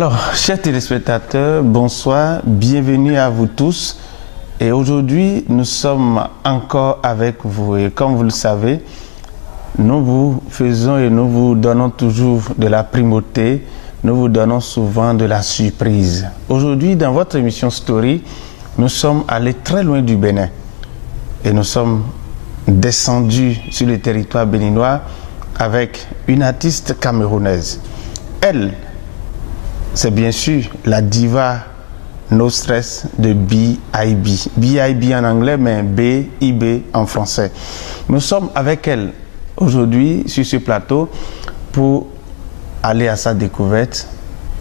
Alors, chers téléspectateurs, bonsoir, bienvenue à vous tous. Et aujourd'hui, nous sommes encore avec vous. Et comme vous le savez, nous vous faisons et nous vous donnons toujours de la primauté. Nous vous donnons souvent de la surprise. Aujourd'hui, dans votre émission Story, nous sommes allés très loin du Bénin. Et nous sommes descendus sur le territoire béninois avec une artiste camerounaise. Elle, c'est bien sûr la diva No Stress de B.I.B. B.I.B. en anglais, mais B.I.B. en français. Nous sommes avec elle aujourd'hui sur ce plateau pour aller à sa découverte,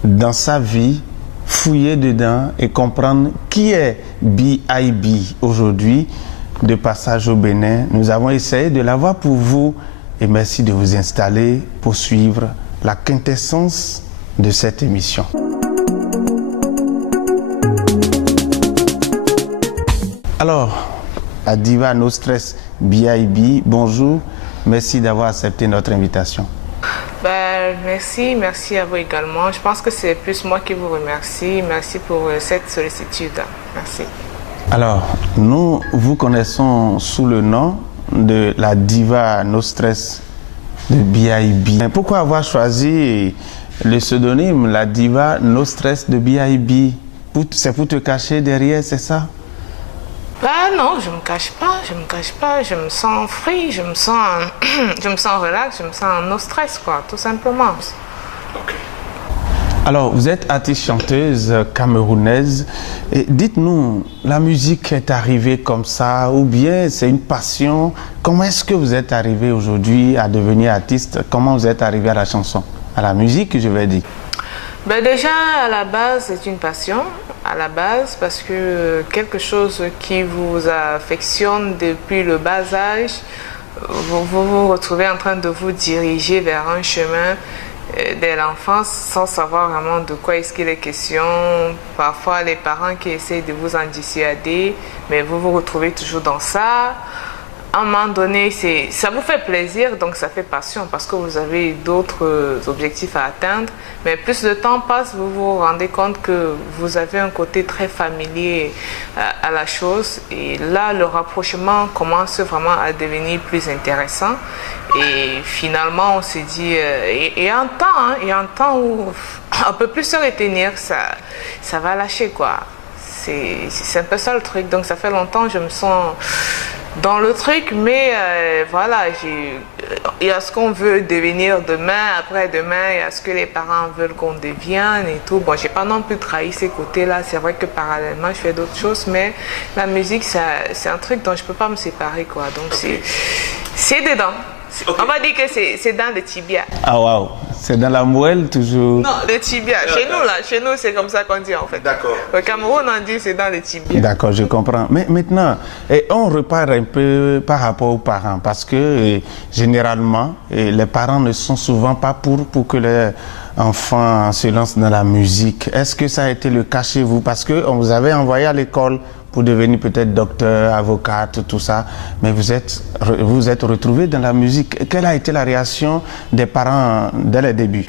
dans sa vie, fouiller dedans et comprendre qui est B.I.B. aujourd'hui. De passage au Bénin, nous avons essayé de l'avoir pour vous et merci de vous installer pour suivre la quintessence de cette émission. Alors, la diva No Stress B.I.B., bonjour, merci d'avoir accepté notre invitation. Merci à vous également. Je pense que c'est plus moi qui vous remercie. Merci pour cette sollicitude. Merci. Alors, nous vous connaissons sous le nom de la diva No Stress de B.I.B. Pourquoi avoir choisi le pseudonyme, la diva No Stress de B.I.B.? C'est pour te cacher derrière, c'est ça? Non, je me cache pas, je me sens free, je me sens relax, je me sens no stress, quoi, tout simplement. Okay. Alors, vous êtes artiste chanteuse camerounaise. Et dites-nous, la musique est arrivée comme ça ou bien c'est une passion? Comment est-ce que vous êtes arrivé aujourd'hui à devenir artiste? Comment vous êtes arrivé à la chanson? À la musique, je vais dire. Déjà, à la base, c'est une passion. À la base, parce que quelque chose qui vous affectionne depuis le bas âge, vous vous retrouvez en train de vous diriger vers un chemin dès l'enfance sans savoir vraiment de quoi est-ce qu'il est question. Parfois les parents qui essayent de vous en dissuader, mais vous vous retrouvez toujours dans ça. À un moment donné, ça vous fait plaisir, donc ça fait passion parce que vous avez d'autres objectifs à atteindre. Mais plus le temps passe, vous vous rendez compte que vous avez un côté très familier à la chose. Et là, le rapprochement commence vraiment à devenir plus intéressant. Et finalement, on se dit, il y a un temps où on ne peut plus se retenir, ça va lâcher, quoi. C'est un peu ça le truc. Donc ça fait longtemps que je me sens dans le truc, mais voilà, il y a ce qu'on veut devenir demain, après-demain, il y a ce que les parents veulent qu'on devienne et tout. Bon, j'ai pas non plus trahi ces côtés-là, c'est vrai que parallèlement, je fais d'autres choses, mais la musique, c'est un truc dont je peux pas me séparer, quoi. Donc c'est dedans. Okay. On va dire que c'est dans le tibia. Ah waouh, c'est dans la moelle toujours. Non, le tibia. Chez nous, c'est comme ça qu'on dit en fait. D'accord. Au Cameroun, on dit c'est dans le tibia. D'accord, je comprends. Mais maintenant, on repart un peu par rapport aux parents parce que généralement, les parents ne sont souvent pas pour que les enfants se lancent dans la musique. Est-ce que ça a été le cas chez vous? Parce qu'on vous avait envoyé à l'école pour devenir peut-être docteur, avocate, tout ça, mais vous êtes retrouvé dans la musique. Quelle a été la réaction des parents dès le début?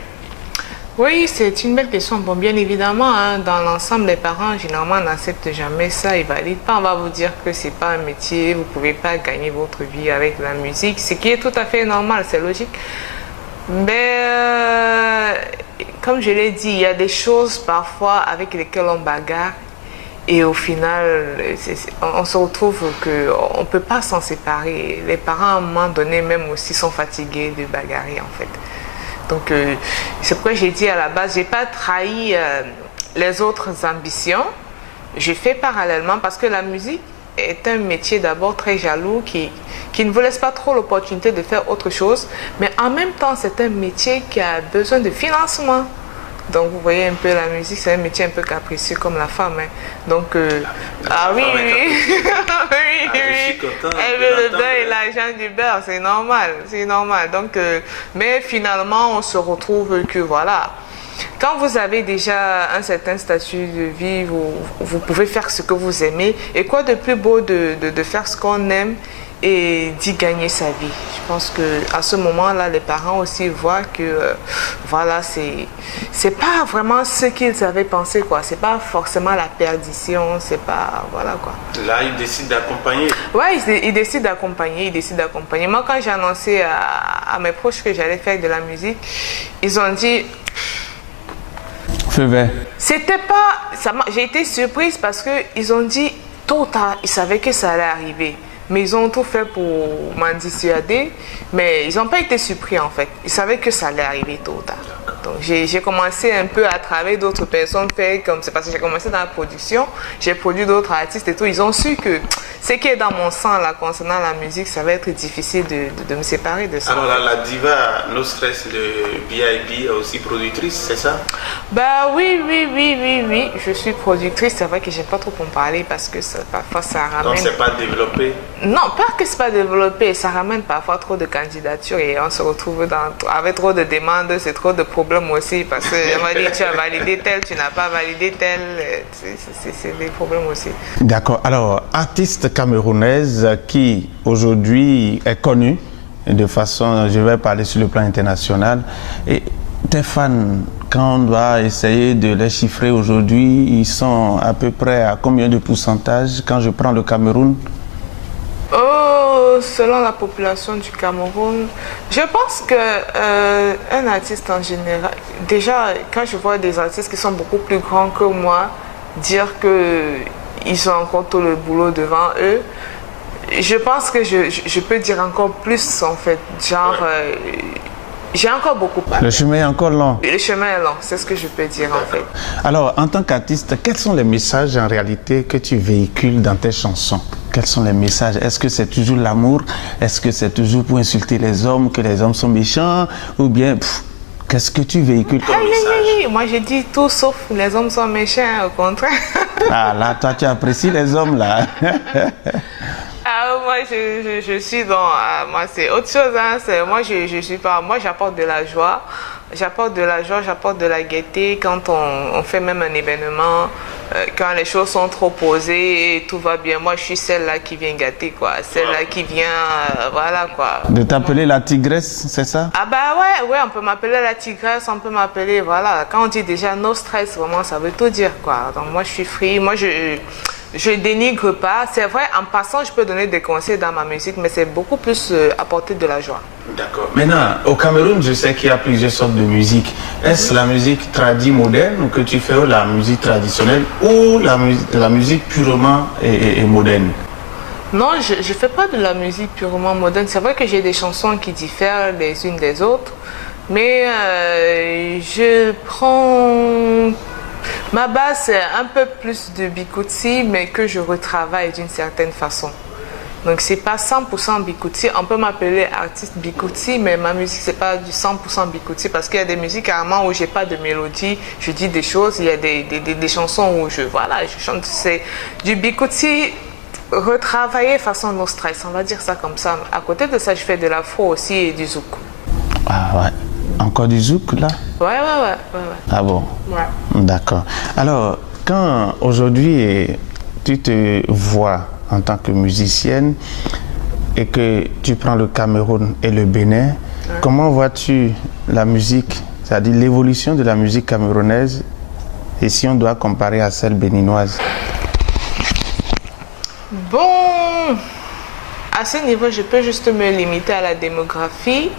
Oui, c'est une belle question. Bon, bien évidemment, dans l'ensemble, les parents, généralement, n'acceptent jamais ça. Ils valident pas. On va vous dire que c'est pas un métier, vous pouvez pas gagner votre vie avec la musique, ce qui est tout à fait normal, c'est logique. Mais, comme je l'ai dit, il y a des choses parfois avec lesquelles on bagarre. Et au final, on se retrouve qu'on ne peut pas s'en séparer. Les parents, à un moment donné, même aussi, sont fatigués de bagarrer, en fait. Donc, c'est pourquoi j'ai dit à la base, je n'ai pas trahi les autres ambitions. Je fais parallèlement parce que la musique est un métier d'abord très jaloux qui ne vous laisse pas trop l'opportunité de faire autre chose. Mais en même temps, c'est un métier qui a besoin de financement. Donc, vous voyez un peu, la musique, c'est un métier un peu capricieux comme la femme. Hein. Donc, ah oui, oui. Elle veut le beurre et l'argent du beurre, c'est normal, c'est normal. Donc, mais finalement, on se retrouve que voilà, quand vous avez déjà un certain statut de vie, vous pouvez faire ce que vous aimez. Et quoi de plus beau de faire ce qu'on aime et d'y gagner sa vie. Je pense qu'à ce moment-là, les parents aussi voient que voilà, c'est pas vraiment ce qu'ils avaient pensé, quoi. C'est pas forcément la perdition, c'est pas, voilà, quoi. Là, ils décident d'accompagner. Ouais, ils décident d'accompagner. Moi, quand j'ai annoncé à mes proches que j'allais faire de la musique, ils ont dit... Feu vert. C'était pas... J'ai été surprise parce qu'ils ont dit, tôt ou tard, ils savaient que ça allait arriver. Mais ils ont tout fait pour m'en dissuader. Mais ils n'ont pas été surpris, en fait. Ils savaient que ça allait arriver tôt ou tard. Donc, j'ai commencé un peu à travailler d'autres personnes. C'est parce que j'ai commencé dans la production. J'ai produit d'autres artistes et tout. Ils ont su que ce qui est dans mon sang, là, concernant la musique, ça va être difficile de me séparer de ça. Alors, là, la diva No Stress de B.I.B. est aussi productrice, c'est ça? Bah oui. Je suis productrice. C'est vrai que j'aime pas trop en parler parce que parfois ça ramène... Donc, c'est pas développé? Non, pas que c'est pas développé. Ça ramène parfois trop de candidatures et on se retrouve avec trop de demandes. C'est trop de problèmes aussi parce que on m'a dit tu as validé tel, tu n'as pas validé tel. C'est des problèmes aussi. D'accord. Alors, artiste camerounaise qui aujourd'hui est connue de façon, je vais parler sur le plan international. Et tes fans, quand on doit essayer de les chiffrer aujourd'hui, ils sont à peu près à combien de pourcentage quand je prends le Cameroun? Selon la population du Cameroun, je pense que un artiste en général, déjà quand je vois des artistes qui sont beaucoup plus grands que moi dire qu'ils ont encore tout le boulot devant eux, je pense que je peux dire encore plus en fait, genre j'ai encore beaucoup parlé. Le chemin est encore long. Le chemin est long, c'est ce que je peux dire en fait. Alors, en tant qu'artiste, quels sont les messages en réalité que tu véhicules dans tes chansons? Quels sont les messages? Est-ce que c'est toujours l'amour? Est-ce que c'est toujours pour insulter les hommes, que les hommes sont méchants? Ou bien, qu'est-ce que tu véhicules comme message? Moi, j'ai dit tout sauf les hommes sont méchants, au contraire. Ah là, toi, tu apprécies les hommes, là. Moi, je suis dans... moi, c'est autre chose. Hein. Moi, je suis pas... Moi, j'apporte de la joie. J'apporte de la gaieté quand on fait même un événement, quand les choses sont trop posées et tout va bien. Moi, je suis celle-là qui vient gâter, quoi. Celle-là qui vient... voilà, quoi. De t'appeler la tigresse, c'est ça? Ah bah ouais, on peut m'appeler la tigresse, on peut m'appeler... Voilà, quand on dit déjà no stress, vraiment, ça veut tout dire, quoi. Donc, moi, je suis free. Moi, je dénigre pas. C'est vrai, en passant, je peux donner des conseils dans ma musique, mais c'est beaucoup plus apporter de la joie. D'accord. Maintenant, au Cameroun, je sais qu'il y a plusieurs sortes de musique. Est-ce la musique tradie moderne que tu fais ou la musique traditionnelle ou la musique purement et moderne? Non, je ne fais pas de la musique purement moderne. C'est vrai que j'ai des chansons qui diffèrent les unes des autres, mais je prends... Ma base, c'est un peu plus de Bikuti, mais que je retravaille d'une certaine façon. Donc, c'est pas 100% Bikuti. On peut m'appeler artiste Bikuti, mais ma musique, c'est pas du 100% Bikuti parce qu'il y a des musiques carrément où j'ai pas de mélodie, je dis des choses. Il y a des chansons où je chante. C'est du Bikuti retravaillé façon no stress, on va dire ça comme ça. À côté de ça, je fais de l'afro aussi et du zouk. Ah ouais. Encore du zouk, là? Ouais. Ah bon? Ouais. D'accord. Alors, quand aujourd'hui, tu te vois en tant que musicienne et que tu prends le Cameroun et le Bénin, comment vois-tu la musique, c'est-à-dire l'évolution de la musique camerounaise et si on doit comparer à celle béninoise? Bon, à ce niveau, je peux juste me limiter à la démographie.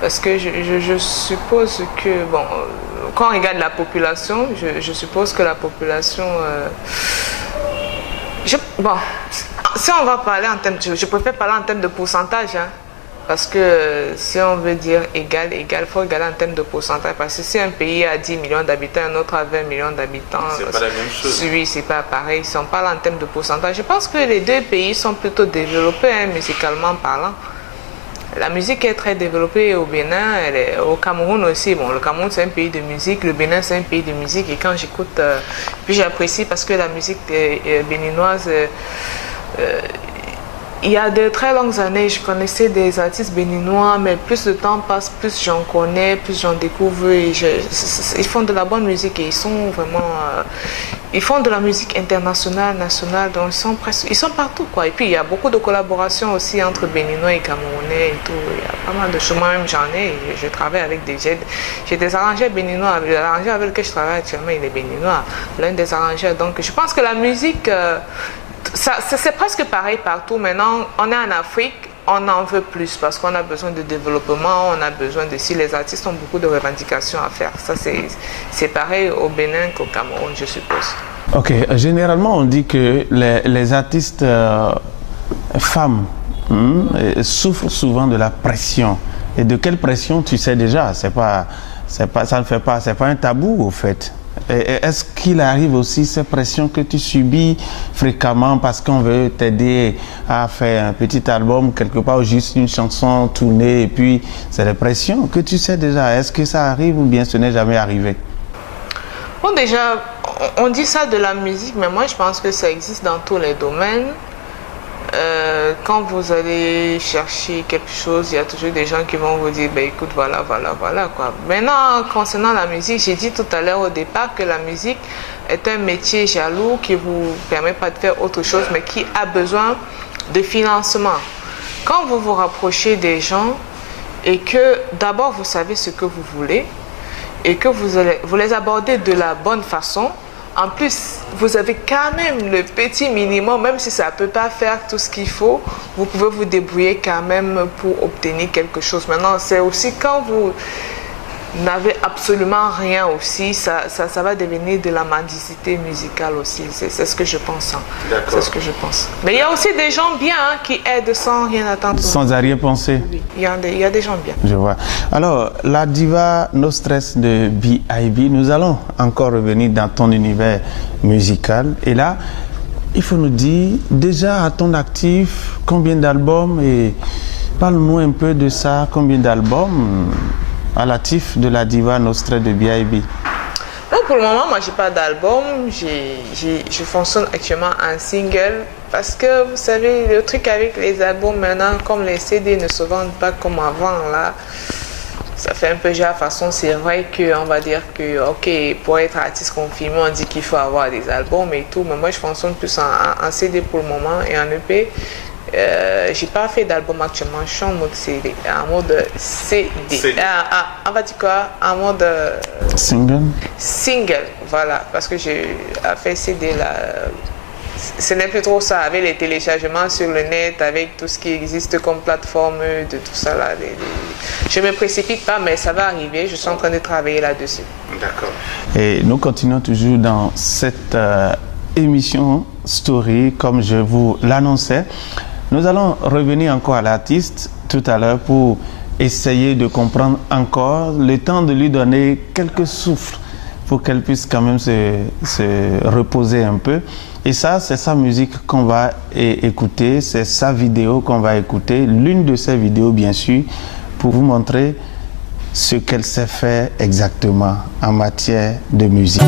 Parce que je suppose que, bon, quand on regarde la population, je suppose que la population... bon, si on va parler en termes... Je préfère parler en termes de pourcentage, hein, parce que si on veut dire égal, il faut égaler en termes de pourcentage. Parce que si un pays a 10 millions d'habitants, un autre a 20 millions d'habitants... C'est pas la même chose. Oui, c'est pas pareil. Si on parle en termes de pourcentage, je pense que les deux pays sont plutôt développés, hein, musicalement parlant. La musique est très développée au Bénin, au Cameroun aussi. Bon, le Cameroun c'est un pays de musique, le Bénin c'est un pays de musique. Et quand j'écoute, puis j'apprécie parce que la musique béninoise, il y a de très longues années, je connaissais des artistes béninois, mais plus le temps passe, plus j'en connais, plus j'en découvre. Et ils font de la bonne musique et ils sont vraiment... ils font de la musique internationale, nationale, donc ils sont partout, quoi. Et puis il y a beaucoup de collaborations aussi entre Béninois et Camerounais et tout. Il y a pas mal de choses. Moi-même j'en ai. Je travaille avec j'ai des arrangeurs béninois. L'arrangeur avec lequel je travaille actuellement, il est béninois. L'un des arrangeurs. Donc je pense que la musique... c'est presque pareil partout. Maintenant, on est en Afrique, on en veut plus parce qu'on a besoin de développement, on a besoin de... Si les artistes ont beaucoup de revendications à faire, ça c'est pareil au Bénin qu'au Cameroun, je suppose. Ok, généralement on dit que les artistes femmes souffrent souvent de la pression. Et de quelle pression tu sais déjà? C'est pas un tabou au fait. Est-ce qu'il arrive aussi ces pressions que tu subis fréquemment parce qu'on veut t'aider à faire un petit album quelque part ou juste une chanson tournée et puis c'est des pressions que tu sais déjà? Est-ce que ça arrive ou bien ce n'est jamais arrivé? Bon, déjà, on dit ça de la musique, mais moi je pense que ça existe dans tous les domaines. Quand vous allez chercher quelque chose, il y a toujours des gens qui vont vous dire ben écoute, voilà quoi. Maintenant, concernant la musique, j'ai dit tout à l'heure au départ que la musique est un métier jaloux qui vous permet pas de faire autre chose, mais qui a besoin de financement. Quand vous vous rapprochez des gens et que d'abord vous savez ce que vous voulez et que vous les abordez de la bonne façon. En plus, vous avez quand même le petit minimum, même si ça ne peut pas faire tout ce qu'il faut, vous pouvez vous débrouiller quand même pour obtenir quelque chose. Maintenant, c'est aussi quand vous n'avez absolument rien aussi, ça va devenir de la mendicité musicale aussi. C'est ce que je pense. Hein. C'est ce que je pense. Mais il y a aussi des gens bien qui aident sans rien attendre. Sans arrière-pensée. Oui, il y a des gens bien. Je vois. Alors, la diva No Stress de BIB, nous allons encore revenir dans ton univers musical. Et là, il faut nous dire, déjà à ton actif, combien d'albums et parle-nous un peu de ça, combien d'albums à l'actif de la diva No Stress de BIB? Donc pour le moment, moi j'ai pas d'album, je fonctionne actuellement en single parce que vous savez, le truc avec les albums maintenant, comme les CD ne se vendent pas comme avant là, ça fait un peu déjà façon. C'est vrai qu'on va dire que ok, pour être artiste confirmé, on dit qu'il faut avoir des albums et tout, mais moi je fonctionne plus en CD pour le moment et en EP. J'ai pas fait d'album actuellement, je suis en mode CD, en mode CD. On va dire quoi? En mode single, voilà, parce que j'ai fait CD là. Ce n'est plus trop ça, avec les téléchargements sur le net, avec tout ce qui existe comme plateforme, de tout ça là. Je me précipite pas, mais ça va arriver, je suis en train de travailler là-dessus. D'accord. Et nous continuons toujours dans cette émission Story, comme je vous l'annonçais. Nous allons revenir encore à l'artiste tout à l'heure pour essayer de comprendre encore, le temps de lui donner quelques souffles pour qu'elle puisse quand même se reposer un peu. Et ça, c'est sa musique qu'on va écouter, c'est sa vidéo qu'on va écouter, l'une de ses vidéos bien sûr, pour vous montrer ce qu'elle sait faire exactement en matière de musique.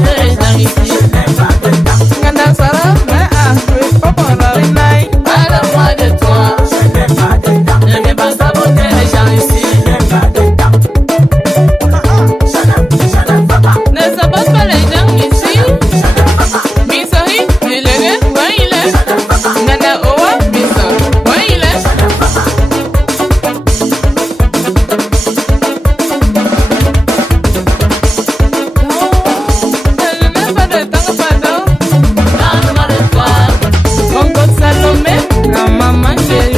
Salomé, la maman chérie,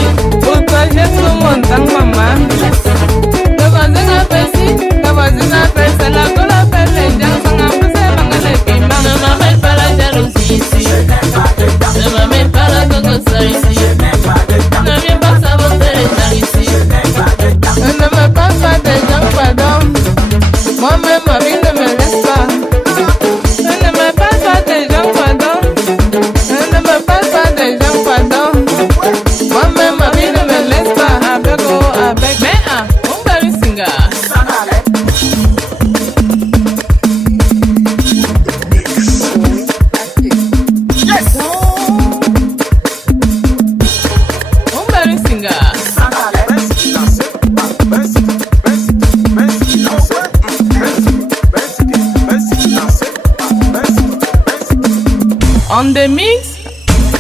the mix.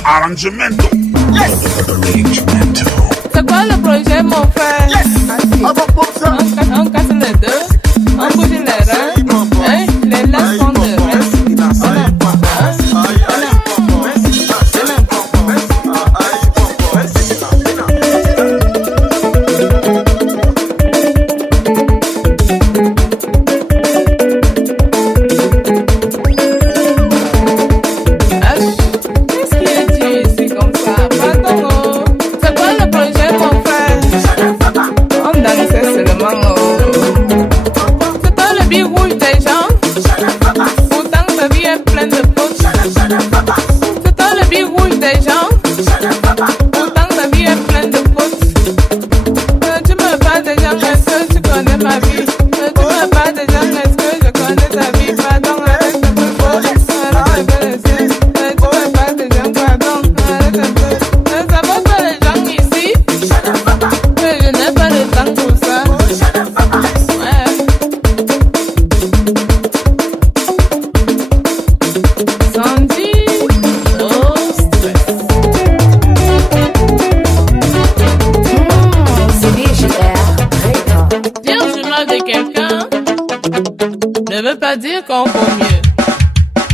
Arrangemento. Yes. Arrangemento. C'est quoi le projet, mon frère? Yes. On casse les deux, on bouge les reins, hein? Les laisse font le reste.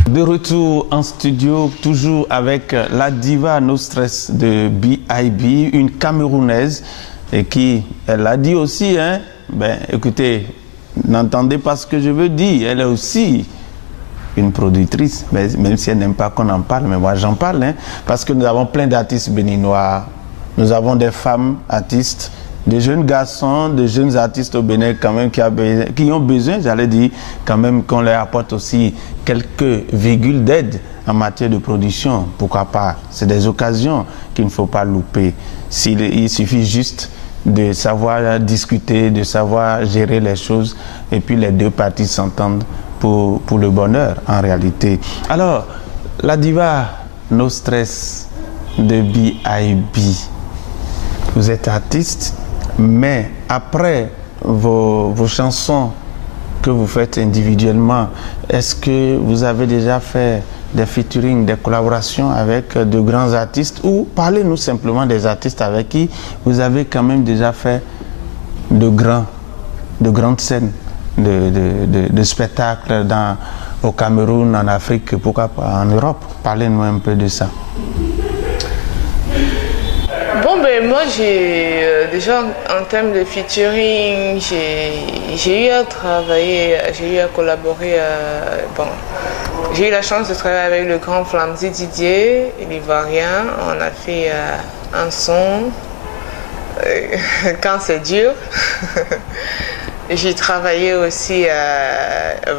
De retour en studio, toujours avec la diva No Stress de B.I.B, une Camerounaise, et qui, elle l'a dit aussi, hein, ben écoutez, n'entendez pas ce que je veux dire, elle est aussi une productrice, même si elle n'aime pas qu'on en parle, mais moi j'en parle, hein, parce que nous avons plein d'artistes béninois, nous avons des femmes artistes, des jeunes garçons, des jeunes artistes au Bénin quand même qui ont besoin, j'allais dire, quand même qu'on leur apporte aussi quelques virgules d'aide en matière de production. Pourquoi pas? C'est des occasions qu'il ne faut pas louper. Il suffit juste de savoir discuter, de savoir gérer les choses et puis les deux parties s'entendent pour le bonheur en réalité. Alors, la diva No Stress de B.I.B, vous êtes artiste, mais après vos chansons que vous faites individuellement, est-ce que vous avez déjà fait des featuring, des collaborations avec de grands artistes, ou parlez-nous simplement des artistes avec qui vous avez quand même déjà fait de grandes scènes de spectacles au Cameroun, en Afrique, pourquoi pas en Europe? Parlez-nous un peu de ça. Bon, ben moi j'ai déjà en termes de featuring, j'ai eu à travailler, j'ai eu à collaborer. Bon, j'ai eu la chance de travailler avec le grand Flamzy Didier, l'Ivoirien. On a fait un son quand c'est dur. J'ai travaillé aussi,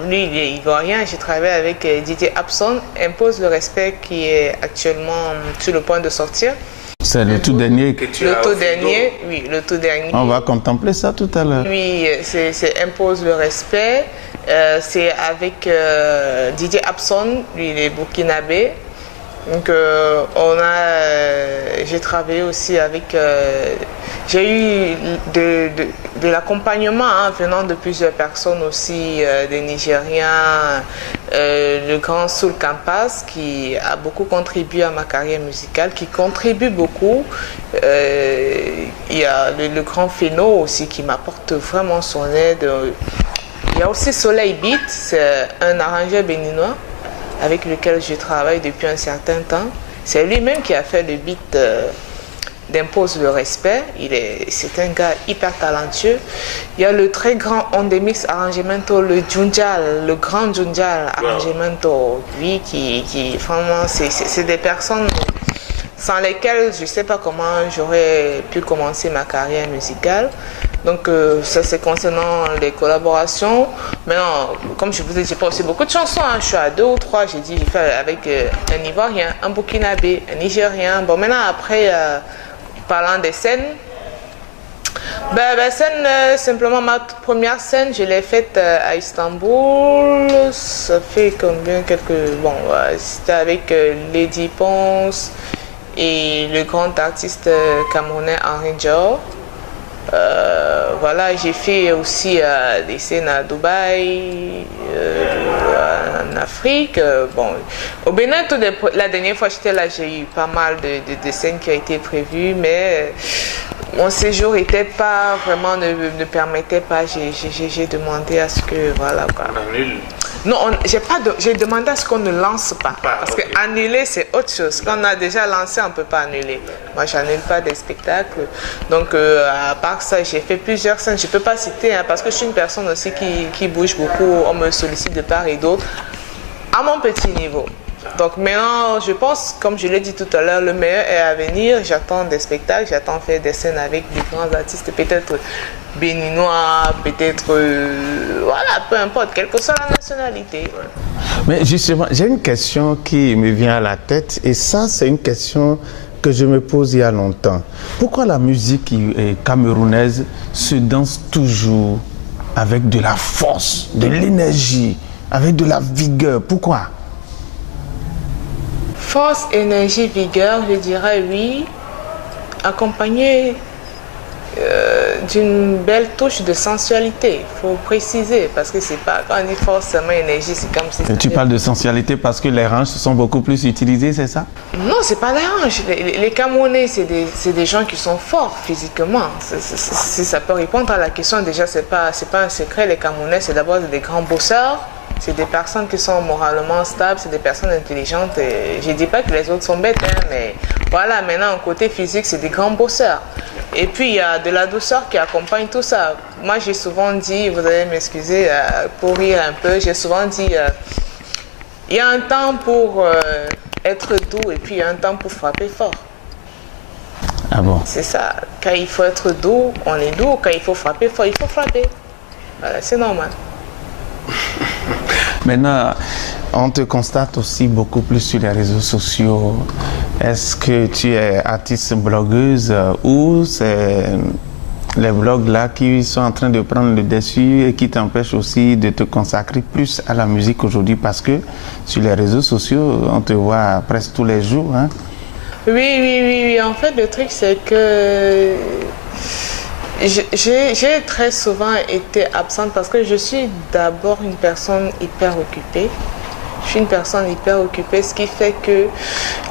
lui il est ivoirien, j'ai travaillé avec Didier Abson, Impose le respect, qui est actuellement sur le point de sortir. C'est le tout dernier que tu as. Le tout dernier, oui, le tout dernier. On va contempler ça tout à l'heure. Oui, c'est Impose le respect. C'est avec Didier Abson, lui il est burkinabé. Donc j'ai travaillé aussi avec, j'ai eu de l'accompagnement venant de plusieurs personnes aussi, des Nigériens, le grand Soul Campas qui a beaucoup contribué à ma carrière musicale, qui contribue beaucoup. Il y a le grand Feno aussi qui m'apporte vraiment son aide. Il y a aussi Soleil Beat, c'est un arrangeur béninois avec lequel je travaille depuis un certain temps. C'est lui-même qui a fait le beat d'Impose le respect. C'est un gars hyper talentueux. Il y a le très grand Ondemix Arrangemento, le Junjal, le grand Junjal Arrangemento, lui qui vraiment, c'est des personnes sans lesquelles je ne sais pas comment j'aurais pu commencer ma carrière musicale. Donc ça c'est concernant les collaborations. Maintenant, comme je vous ai dit, j'ai pas aussi beaucoup de chansons, hein. Je suis à 2 ou 3, j'ai fait avec un Ivoirien, un Burkinabé, un Nigérien. Bon maintenant après, parlant des scènes, simplement ma première scène, je l'ai faite à Istanbul. Ça fait combien c'était avec Lady Ponce et le grand artiste camerounais Henri Dior. Voilà, j'ai fait aussi des scènes à Dubaï, en Afrique. Bon, au Bénin, la dernière fois que j'étais là, j'ai eu pas mal de scènes qui ont été prévues, mais mon séjour était pas vraiment, ne permettait pas. J'ai demandé à ce que, voilà quoi. Non, j'ai demandé à ce qu'on ne lance pas. Parce que annuler, c'est autre chose. Quand on a déjà lancé, on ne peut pas annuler. Moi, je n'annule pas des spectacles. Donc, à part ça, j'ai fait plusieurs scènes. Je ne peux pas citer, hein, parce que je suis une personne aussi qui bouge beaucoup. On me sollicite de part et d'autre, à mon petit niveau. Donc maintenant, je pense, comme je l'ai dit tout à l'heure, le meilleur est à venir. J'attends des spectacles, j'attends faire des scènes avec différents artistes, peut-être béninois, peut-être, voilà, peu importe, quelle que soit la nationalité. Mais justement, j'ai une question qui me vient à la tête, et ça, c'est une question que je me pose il y a longtemps. Pourquoi la musique camerounaise se danse toujours avec de la force, de l'énergie, avec de la vigueur? Pourquoi? Force, énergie, vigueur, je dirais oui, accompagné d'une belle touche de sensualité. Il faut préciser, parce que c'est pas, quand on dit forcément énergie, c'est comme si... Tu parles de sensualité parce que les hanches sont beaucoup plus utilisées, c'est ça? Non, c'est pas les hanches. Les Camerounais, c'est des gens qui sont forts physiquement. Si ça peut répondre à la question, déjà, c'est pas un secret. Les Camerounais, c'est d'abord des grands bosseurs. C'est des personnes qui sont moralement stables, c'est des personnes intelligentes. Je ne dis pas que les autres sont bêtes, hein, mais voilà, maintenant, côté physique, c'est des grands bosseurs. Et puis, il y a de la douceur qui accompagne tout ça. Moi, j'ai souvent dit, vous allez m'excuser pour rire un peu, j'ai souvent dit, il y a un temps pour être doux et puis il y a un temps pour frapper fort. Ah bon? C'est ça. Quand il faut être doux, on est doux. Quand il faut frapper fort, il faut frapper. Voilà, c'est normal. Maintenant, on te constate aussi beaucoup plus sur les réseaux sociaux. Est-ce que tu es artiste blogueuse ou c'est les blogs là qui sont en train de prendre le dessus et qui t'empêchent aussi de te consacrer plus à la musique aujourd'hui, parce que sur les réseaux sociaux, on te voit presque tous les jours, hein? Oui. En fait, le truc, c'est que j'ai très souvent été absente parce que je suis d'abord une personne hyper occupée. Je suis une personne hyper occupée, ce qui fait que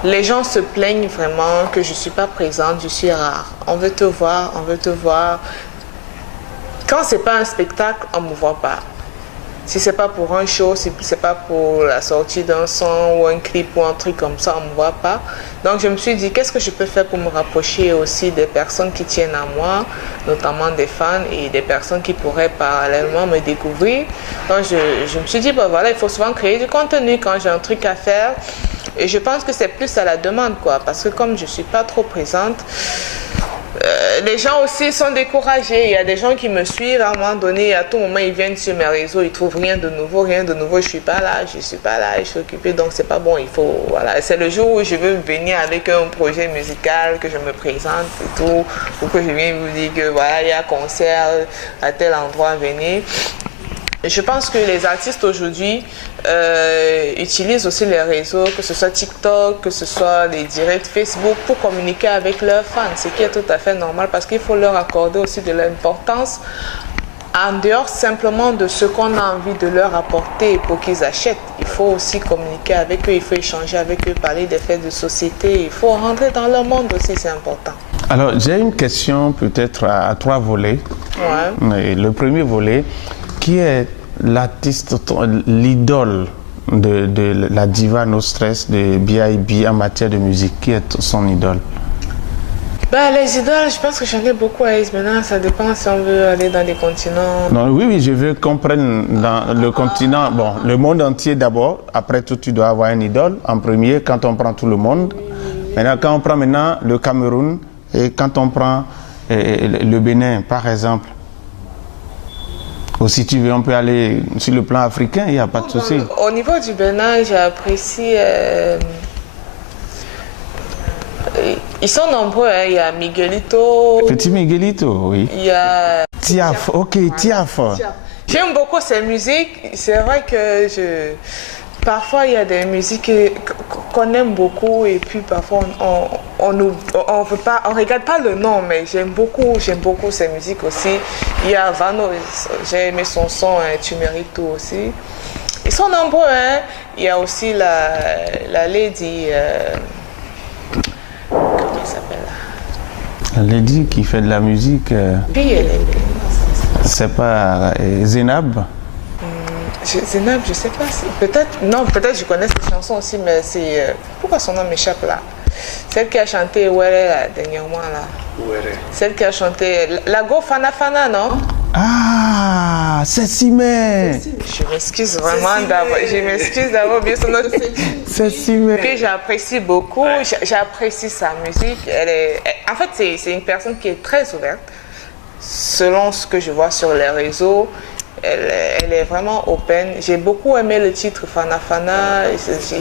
les gens se plaignent vraiment que je ne suis pas présente, je suis rare. On veut te voir, on veut te voir. Quand ce n'est pas un spectacle, on ne me voit pas. Si ce n'est pas pour un show, si ce n'est pas pour la sortie d'un son ou un clip ou un truc comme ça, on ne me voit pas. Donc je me suis dit, qu'est-ce que je peux faire pour me rapprocher aussi des personnes qui tiennent à moi, notamment des fans et des personnes qui pourraient parallèlement me découvrir. Donc je me suis dit, bah voilà, il faut souvent créer du contenu quand j'ai un truc à faire. Et je pense que c'est plus à la demande, quoi, parce que comme je ne suis pas trop présente, les gens aussi sont découragés. Il y a des gens qui me suivent à un moment donné, à tout moment ils viennent sur mes réseaux, ils trouvent rien de nouveau, je suis pas là, je suis occupée, donc c'est pas bon. Il faut, voilà, c'est le jour où je veux venir avec un projet musical, que je me présente et tout, ou que je viens vous dire que voilà, il y a un concert à tel endroit, venez. Je pense que les artistes aujourd'hui utilisent aussi les réseaux, que ce soit TikTok, que ce soit les directs Facebook, pour communiquer avec leurs fans, ce qui est tout à fait normal parce qu'il faut leur accorder aussi de l'importance en dehors simplement de ce qu'on a envie de leur apporter pour qu'ils achètent. Il faut aussi communiquer avec eux, il faut échanger avec eux, parler des faits de société, il faut rentrer dans leur monde aussi, c'est important. Alors j'ai une question peut-être à 3 volets. Ouais. Le premier volet, qui est l'artiste, l'idole de la diva No Stress de B.I.B en matière de musique? Qui est son idole? Les idoles, je pense que j'en ai beaucoup à maintenant, ça dépend si on veut aller dans des continents. Non, oui, je veux qu'on prenne dans le continent, bon, le monde entier d'abord, après tout tu dois avoir une idole en premier quand on prend tout le monde. Maintenant, quand on prend maintenant le Cameroun et quand on prend le Bénin par exemple, ou si tu veux, on peut aller sur le plan africain, il n'y a pas de souci. Au niveau du Bénin, j'apprécie... ils sont nombreux, hein. Il y a Miguelito. Petit Miguelito, oui. Il y a... Tiaf, ok, Tiaf. J'aime beaucoup ces musiques. C'est vrai que parfois, il y a des musiques qu'on aime beaucoup et puis parfois, on regarde pas le nom, mais j'aime beaucoup ces musiques aussi. Il y a Vano, j'ai aimé son son, Tu mérites tout aussi. Ils sont nombreux, hein. Il y a aussi la Lady... comment elle s'appelle là? La Lady qui fait de la musique, Oui, elle est... c'est pas Zénab? Zénab, je sais pas. Peut-être, non, peut-être je connais cette chanson aussi, mais c'est... pourquoi son nom m'échappe là? Celle qui a chanté Ouere là, dernièrement là. Ouere. Celle qui a chanté la Go Fana Fana, non? Ah, c'est Simé. Je m'excuse vraiment d'avoir oublié son nom. C'est Simé. Que j'apprécie beaucoup, j'apprécie sa musique. En fait, c'est une personne qui est très ouverte. Selon ce que je vois sur les réseaux, elle est vraiment open. J'ai beaucoup aimé le titre Fana Fana.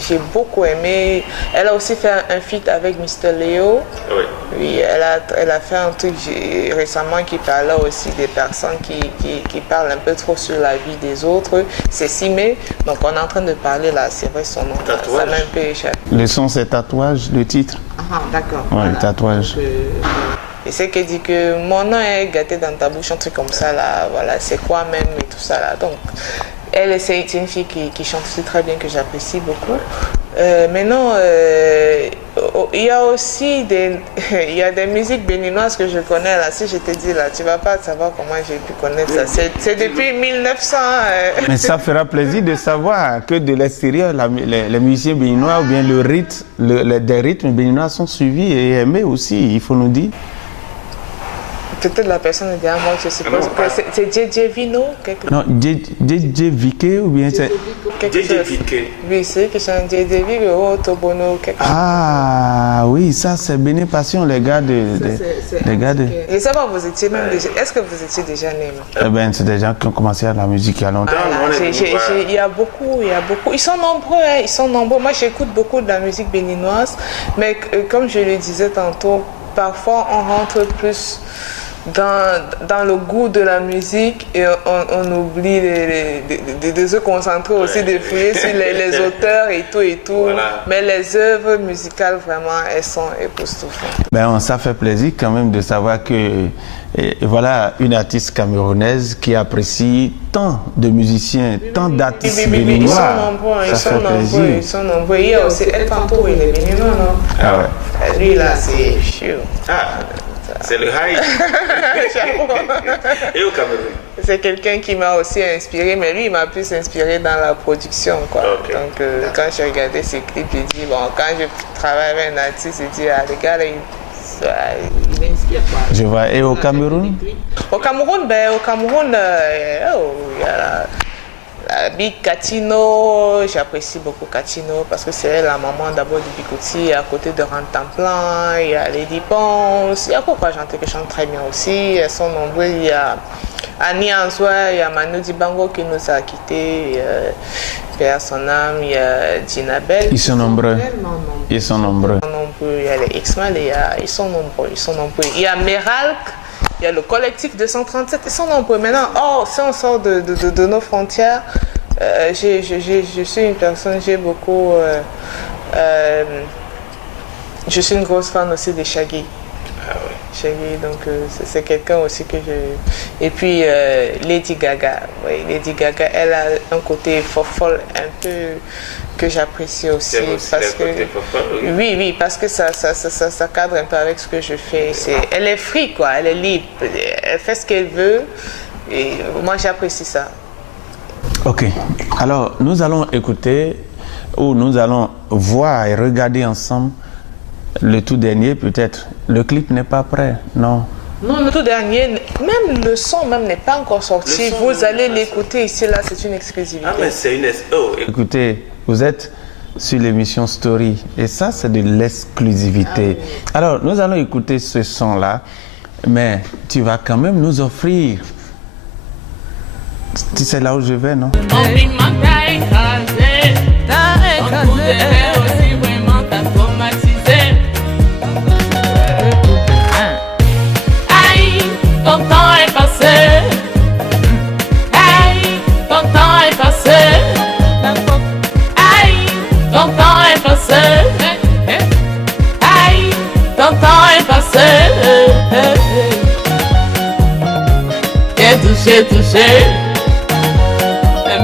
J'ai beaucoup aimé. Elle a aussi fait un feat avec Mr. Léo. Oui. Oui, elle a fait un truc récemment qui parlait aussi des personnes qui parlent un peu trop sur la vie des autres. C'est Simé. Donc on est en train de parler là. C'est vrai son nom. Tatouage. Ça m'a un peu échappé. Le son, c'est Tatouage, le titre? Ah, d'accord. Oui, Voilà. Tatouage. Et c'est qu'elle dit que mon nom est gâté dans ta bouche, un truc comme ça là, voilà, c'est quoi même et tout ça là. Donc, elle, c'est une fille qui chante aussi très bien, que j'apprécie beaucoup. Maintenant, il y a aussi il y a des musiques béninoises que je connais là. Si je te dis là, tu vas pas savoir comment j'ai pu connaître ça. C'est depuis 1900. Mais ça fera plaisir de savoir que de l'extérieur, les musiciens béninois ou bien des rythmes béninois sont suivis et aimés aussi, il faut nous dire. Peut-être la personne est derrière moi, je suppose que c'est JJ Vino quelque... Non, JJ Viké ou bien c'est... JJ Viké. Oui, c'est que c'est un JJ Vino, Tobono, quelque chose. Ah oui, ça c'est Béné Passion, les gars de... les gars de... Je sais pas, vous étiez même déjà... Est-ce que vous étiez déjà né? Eh ben, c'est des gens qui ont commencé à la musique il y a longtemps. Il y a beaucoup. Ils sont nombreux, hein, ils sont nombreux. Moi, j'écoute beaucoup de la musique béninoise, mais comme je le disais tantôt, parfois on rentre plus dans le goût de la musique et on oublie de se concentrer aussi, de fouiller sur les auteurs et tout. Voilà. Mais les œuvres musicales, vraiment, elles sont époustouflantes. Ben, ça fait plaisir quand même de savoir que voilà une artiste camerounaise qui apprécie tant de musiciens, tant d'artistes béninois. Ils sont nombreux. Il y a aussi El Panto, il est béninois, non? Ah ouais. Lui là, c'est chiant. Ah, c'est le high. Et au Cameroun? C'est quelqu'un qui m'a aussi inspiré, mais lui, il m'a plus inspiré dans la production, quoi. Okay. Donc, quand j'ai regardé ses clips, j'ai dit, bon, quand je travaille avec un artiste, j'ai dit, ah, les gars, là, il inspire, quoi. Je vois. Et au Cameroun? Au Cameroun, il y a la Big Katino. J'apprécie beaucoup Katino parce que c'est la maman d'abord du Bikoti, à côté de Rantamplan. Il y a Lady Ponce. Il y a quoi chanter que chante très bien aussi. Elles sont nombreuses. Il y a Annie Anzoua, il y a Manu Dibango qui nous a quittés. Paix à son âme, il y a Dinabel. Ils sont nombreux. Ils sont nombreux. Il y a les X-Man, ils sont nombreux. Il y a Meralk. Il y a le collectif 237, ils sont nombreux. Maintenant, si on sort de nos frontières, je suis une personne, j'ai beaucoup... je suis une grosse fan aussi de Shaggy. Ah oui. Shaggy, donc c'est quelqu'un aussi que je... Et puis Lady Gaga. Oui, Lady Gaga, elle a un côté fofolle un peu... que j'apprécie aussi parce que oui, parce que ça cadre un peu avec ce que je fais. Elle est free, quoi, elle est libre, elle fait ce qu'elle veut et moi j'apprécie ça. Ok, alors nous allons écouter ou nous allons voir et regarder ensemble le tout dernier peut-être. Le clip n'est pas prêt, non? Non, le tout dernier, même le son même n'est pas encore sorti. Vous allez l'écouter ici, là, c'est une exclusivité. Ah mais c'est une... Écoutez, vous êtes sur l'émission Story et ça c'est de l'exclusivité. Ah, oui. Alors nous allons écouter ce son-là, mais tu vas quand même nous offrir... Tu sais là où je vais, non? Ton temps est passé. Hey, ton temps est passé. Hey, ton temps est passé. Hey, ton temps est passé. J'ai touché.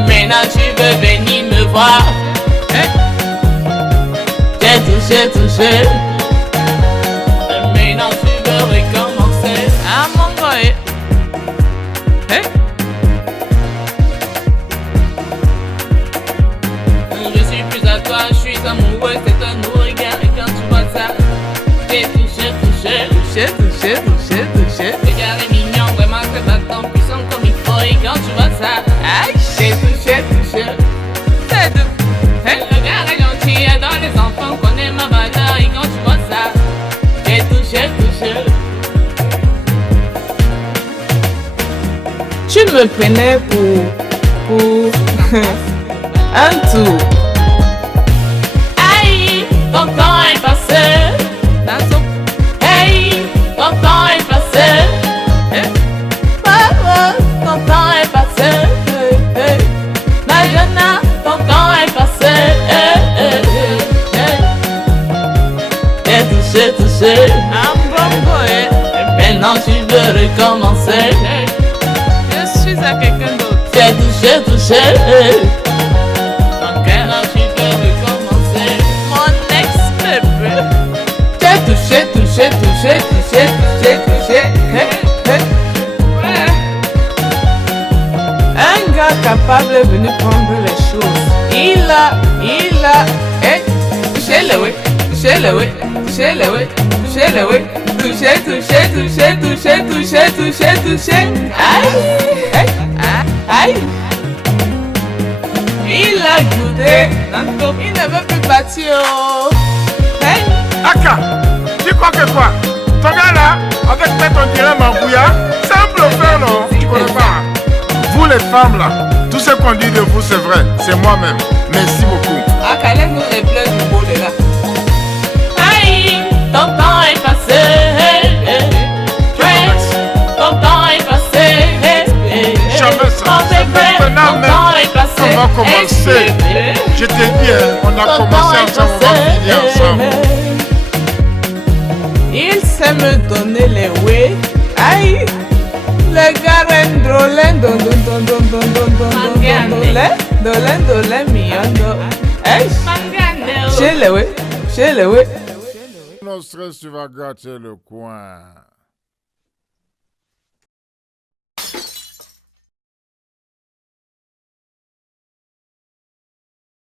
Maintenant tu veux venir me voir. J'ai touché, touché. Maintenant tu veux recommencer. Ah mon gars. Je suis plus à toi, je suis amoureux, c'est un nouveau regard. Et quand tu vois ça, j'ai touché, touché. Touché, touché, touché, touché. Regarde est mignon, vraiment c'est bâton puissant comme il faut. Et quand tu vois ça, aïe, j'ai touché, touché. C'est tout. Le gars est gentil, et dans les enfants connaît ma valeur. Et quand tu vois ça, j'ai touché, touché. Tu me prenais pour un tour. Aïe, ton temps est passé. Hey, ton temps est passé. Ton temps est passé. Ma jeune, ton temps est passé. J'ai touché, touché. Maintenant tu veux recommencer. Je suis à quelqu'un d'autre. J'ai touché, touché. Maintenant tu veux recommencer. Mon ex-bébé. J'ai touché, touché, touché, touché, touché, touché. Un gars capable est venu prendre les choses. Il a, touché le oui, touché le oui, touché le oui, touché le oui. Touché, touché, touché, touché, touché, touché, touché. Aïe, aïe. Il a goûté, il ne veut plus bâtir. Hey. Aka, tu crois que quoi? Ton gars là, avec tête on dirait Mambouya, c'est un bluffeur non? Tu connais pas? Vous les femmes là, tout ce qu'on dit de vous c'est vrai, c'est moi-même. Merci beaucoup. Aka, laisse-nous les pleurs du beau de là. Aïe, ton temps est passé. Ton temps est passé. Jamais ça. Maintenant même, on va commencer. Je t'ai dit, on a commencé ensemble, on va finir ensemble. Il sait me donner les oui. Aïe, le gars est drôle. Dolé, miondo. Aïe, chez le oui. Non stress, tu vas gâter le coin.